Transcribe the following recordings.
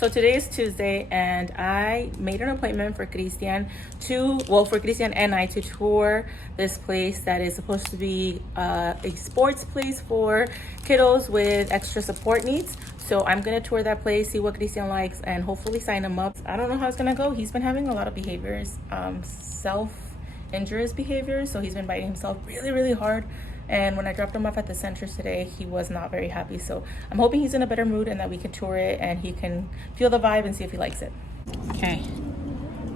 So today is Tuesday and I made an appointment for Christian and I to tour this place that is supposed to be a sports place for kiddos with extra support needs. So I'm gonna tour that place, see what Christian likes, and hopefully sign him up. I don't know how it's gonna go. He's been having a lot of behaviors, self-injurious behaviors. So he's been biting himself really hard. And when I dropped him off at the center today, he was not very happy. So I'm hoping he's in a better mood and that we can tour it and he can feel the vibe and see if he likes it. Okay,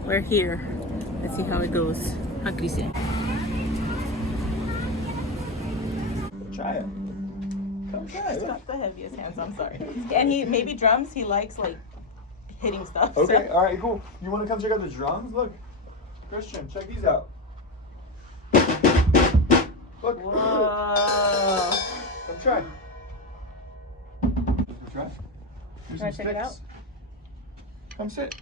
we're here. Let's see how it goes. How Christian? Try it. Come try it. He's got the heaviest hands, I'm sorry. And he, maybe drums, he likes like hitting stuff. Okay, so. all right, cool. You want to come check out the drums? Look, Christian, check these out. Look. Whoa. Come try. Come try. Here's Can I some check it out? sticks. Come sit.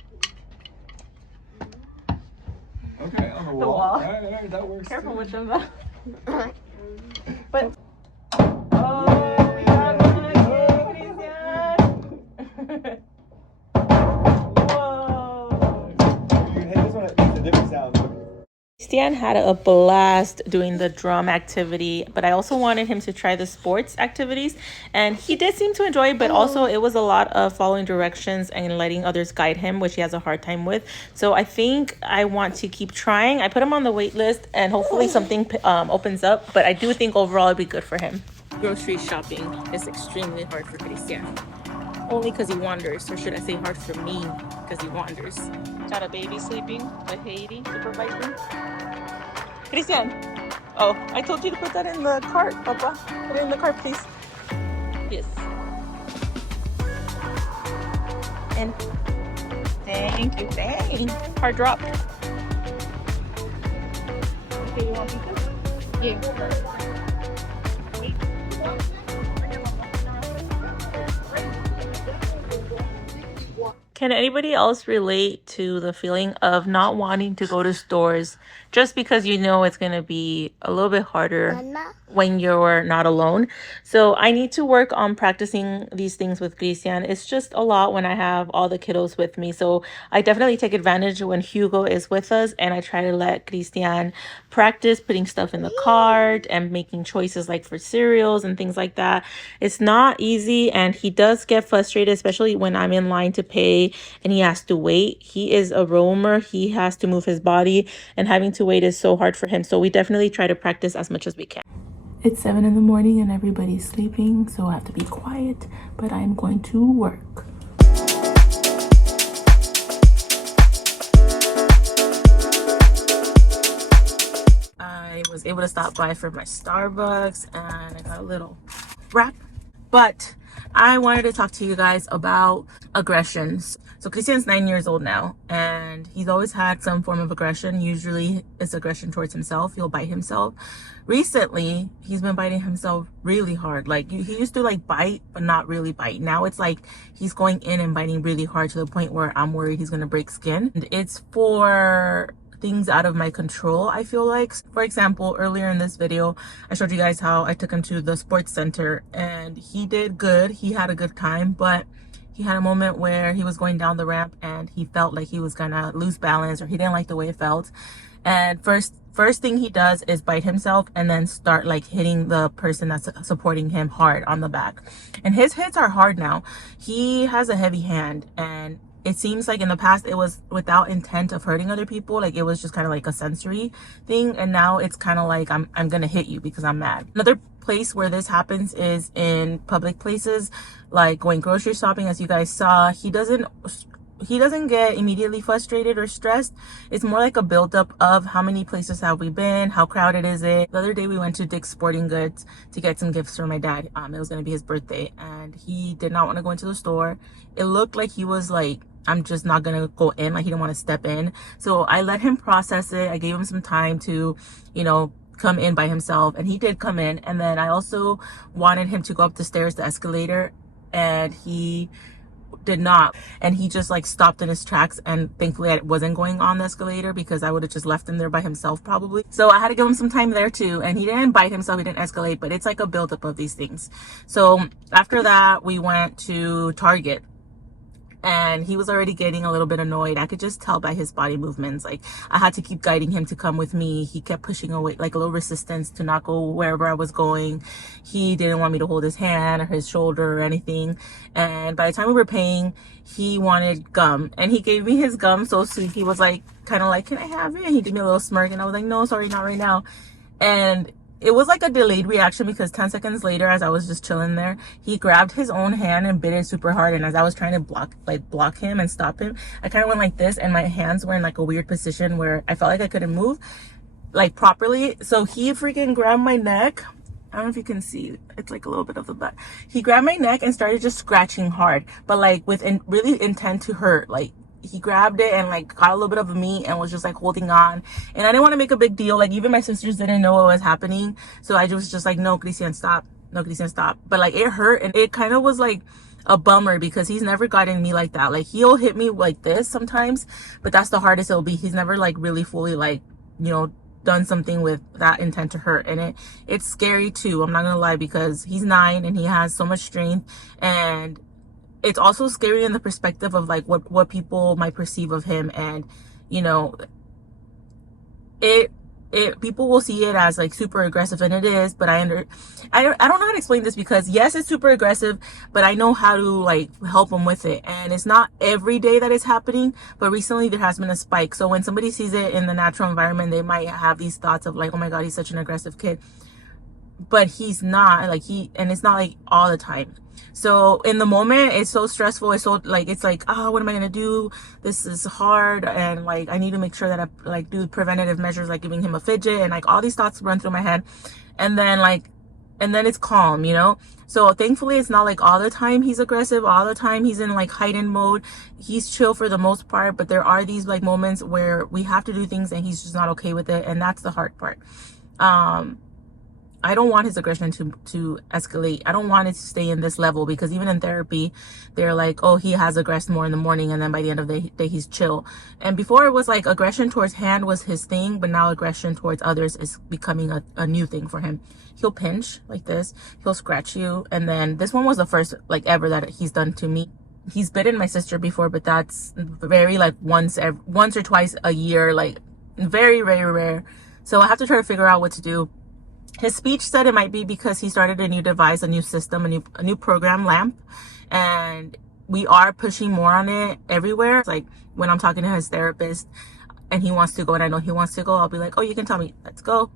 Okay, on the wall. wall. All right, that works. Careful too. with them though. But, oh, we got one again, Christian. Whoa. You can hit this one, it's a different sound. Look. Christian had a blast doing the drum activity, but I also wanted him to try the sports activities, and he did seem to enjoy it, but also it was a lot of following directions and letting others guide him, which he has a hard time with. So I think I want to keep trying. I put him on the wait list and hopefully something opens up, but I do think overall it'd be good for him. Grocery shopping is extremely hard for Christian. Only because he wanders, or should I say hard for me because he wanders. Got a baby sleeping with Haiti supervising. Christian! Oh, I told you to put that in the cart, Papa. Put it in the cart, please. Yes. And thank you, dang. Cart dropped. Okay, you want pizza? Yeah. Can anybody else relate to the feeling of not wanting to go to stores just because you know it's going to be a little bit harder when you're not alone? So I need to work on practicing these things with Christian. It's just a lot when I have all the kiddos with me. So I definitely take advantage when Hugo is with us, and I try to let Christian practice putting stuff in the cart and making choices like for cereals and things like that. It's not easy, and he does get frustrated, especially when I'm in line to pay and he has to wait. He is a roamer. He has to move his body, and having to wait is so hard for him. So we definitely try to practice as much as we can. It's 7 in the morning and everybody's sleeping, so I have to be quiet, but I'm going to work. I was able to stop by for my Starbucks and I got a little wrap, but I wanted to talk to you guys about aggressions. So Christian's 9 years old now, and he's always had some form of aggression. Usually it's aggression towards himself. He'll bite himself. Recently, he's been biting himself really hard. Like he used to like bite, but not really bite. Now it's like he's going in and biting really hard to the point where I'm worried he's gonna break skin. And it's for things out of my control, I feel like. For example, earlier in this video, I showed you guys how I took him to the sports center and he did good. He had a good time, but he had a moment where he was going down the ramp and he felt like he was gonna lose balance, or he didn't like the way it felt. And first thing he does is bite himself and then start like hitting the person that's supporting him hard on the back. And his hits are hard now. He has a heavy hand, and it seems like in the past it was without intent of hurting other people. Like it was just kind of like a sensory thing. And now it's kind of like I'm gonna hit you because I'm mad. Another place where this happens is in public places, like going grocery shopping. As you guys saw, he doesn't get immediately frustrated or stressed. It's more like a buildup of how many places have we been, how crowded is it. The other day we went to Dick's Sporting Goods to get some gifts for my dad. It was gonna be his birthday, and he did not want to go into the store. It looked like he was like, I'm just not gonna go in, like he didn't want to step in. So I let him process it. I gave him some time to, come in by himself, and he did come in. And then I also wanted him to go up the stairs, the escalator, and he did not. And he just like stopped in his tracks, and thankfully I wasn't going on the escalator because I would have just left him there by himself probably. So I had to give him some time there too, and he didn't bite himself, he didn't escalate, but it's like a buildup of these things. So after that we went to Target, and he was already getting a little bit annoyed. I could just tell by his body movements. Like, I had to keep guiding him to come with me. He kept pushing away, like a little resistance to not go wherever I was going. He didn't want me to hold his hand or his shoulder or anything. And by the time we were paying, he wanted gum, and he gave me his gum. So sweet. He was like, kind of like, can I have it? And he gave me a little smirk, and I was like, no, sorry, not right now. And it was like a delayed reaction, because 10 seconds later, as I was just chilling there, he grabbed his own hand and bit it super hard. And as I was trying to block him and stop him, I kind of went like this, and my hands were in like a weird position where I felt like I couldn't move like properly. So he freaking grabbed my neck. I don't know if you can see, it's like a little bit of the butt. He grabbed my neck and started just scratching hard, but like with really intent to hurt. Like, he grabbed it and like got a little bit of meat and was just like holding on. And I didn't want to make a big deal. Like, even my sisters didn't know what was happening. So I was just like, no, Christian, stop. No, Christian, stop. But like, it hurt, and it kind of was like a bummer, because he's never gotten me like that. Like, he'll hit me like this sometimes, but that's the hardest it'll be. He's never like really fully like, you know, done something with that intent to hurt. And it's scary too. I'm not gonna lie, because he's 9 and he has so much strength, and it's also scary in the perspective of like what people might perceive of him. And you know, people will see it as like super aggressive, and it is, but I don't know how to explain this, because yes, it's super aggressive, but I know how to like help him with it. And it's not every day that it's happening, but recently there has been a spike. So when somebody sees it in the natural environment, they might have these thoughts of like, oh my god, he's such an aggressive kid. But he's not. Like, and it's not like all the time. So in the moment, it's so stressful. It's so like, it's like, oh, what am I gonna do? This is hard, and like, I need to make sure that I like do preventative measures, like giving him a fidget, and like all these thoughts run through my head. And then it's calm, you know? So thankfully, it's not like all the time he's aggressive, all the time he's in like heightened mode. He's chill for the most part, but there are these like moments where we have to do things and he's just not okay with it. And that's the hard part. I don't want his aggression to escalate. I don't want it to stay in this level, because even in therapy, they're like, oh, he has aggressed more in the morning, and then by the end of the day, he's chill. And before, it was like aggression towards hand was his thing, but now aggression towards others is becoming a new thing for him. He'll pinch like this. He'll scratch you. And then this one was the first like ever that he's done to me. He's bitten my sister before, but that's very like once or twice a year, like very, very rare. So I have to try to figure out what to do. His speech said it might be because he started a new device, a new system, a new program, LAMP, and we are pushing more on it everywhere. It's like when I'm talking to his therapist and he wants to go, and I know he wants to go, I'll be like, oh, you can tell me, let's go.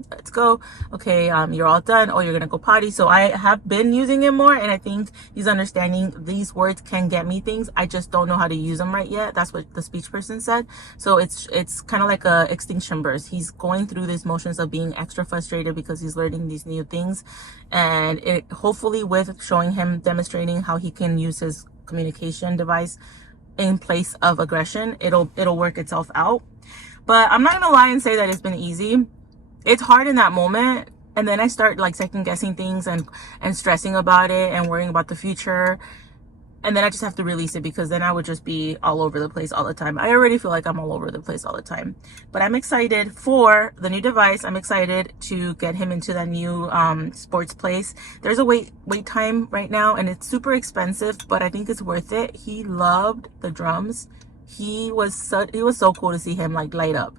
Okay, you're all done. Oh, you're gonna go potty. So I have been using it more, and I think he's understanding these words can get me things. I just don't know how to use them right yet. That's what the speech person said. So it's kind of like a extinction burst. He's going through these motions of being extra frustrated because he's learning these new things, and it hopefully with showing him, demonstrating how he can use his communication device in place of aggression, it'll work itself out. But I'm not gonna lie and say that it's been easy. It's hard in that moment, and then I start like second guessing things and stressing about it and worrying about the future, and then I just have to release it, because then I would just be all over the place all the time. I already feel like I'm all over the place all the time. But I'm excited for the new device. I'm excited to get him into that new sports place. There's a wait time right now, and it's super expensive, but I think it's worth it. He loved the drums. It was so cool to see him like light up.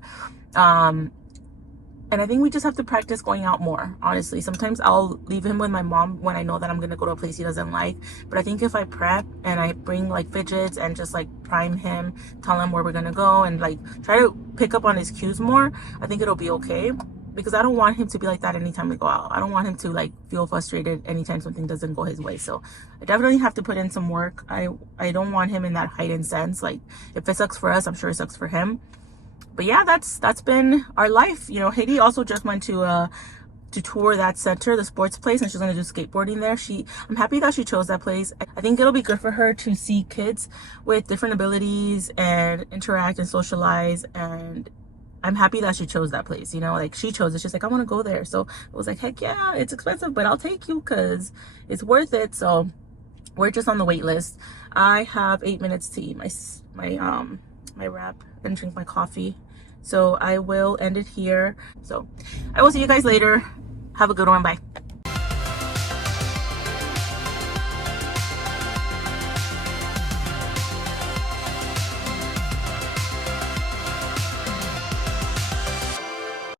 And I think we just have to practice going out more, honestly. Sometimes I'll leave him with my mom when I know that I'm going to go to a place he doesn't like. But I think if I prep and I bring like fidgets and just like prime him, tell him where we're going to go, and like try to pick up on his cues more, I think it'll be okay. Because I don't want him to be like that anytime we go out. I don't want him to like feel frustrated anytime something doesn't go his way. So I definitely have to put in some work. I don't want him in that heightened sense. Like, if it sucks for us, I'm sure it sucks for him. But yeah, that's been our life. You know, Haiti also just went to tour that center, the sports place, and she's going to do skateboarding there. I'm happy that she chose that place. I think it'll be good for her to see kids with different abilities and interact and socialize. And I'm happy that she chose that place. You know, like, she chose it. She's like, I want to go there. So I was like, heck yeah, it's expensive, but I'll take you because it's worth it. So we're just on the wait list. I have 8 minutes to eat my wrap and drink my coffee. So I will end it here. So I will see you guys later. Have a good one. Bye.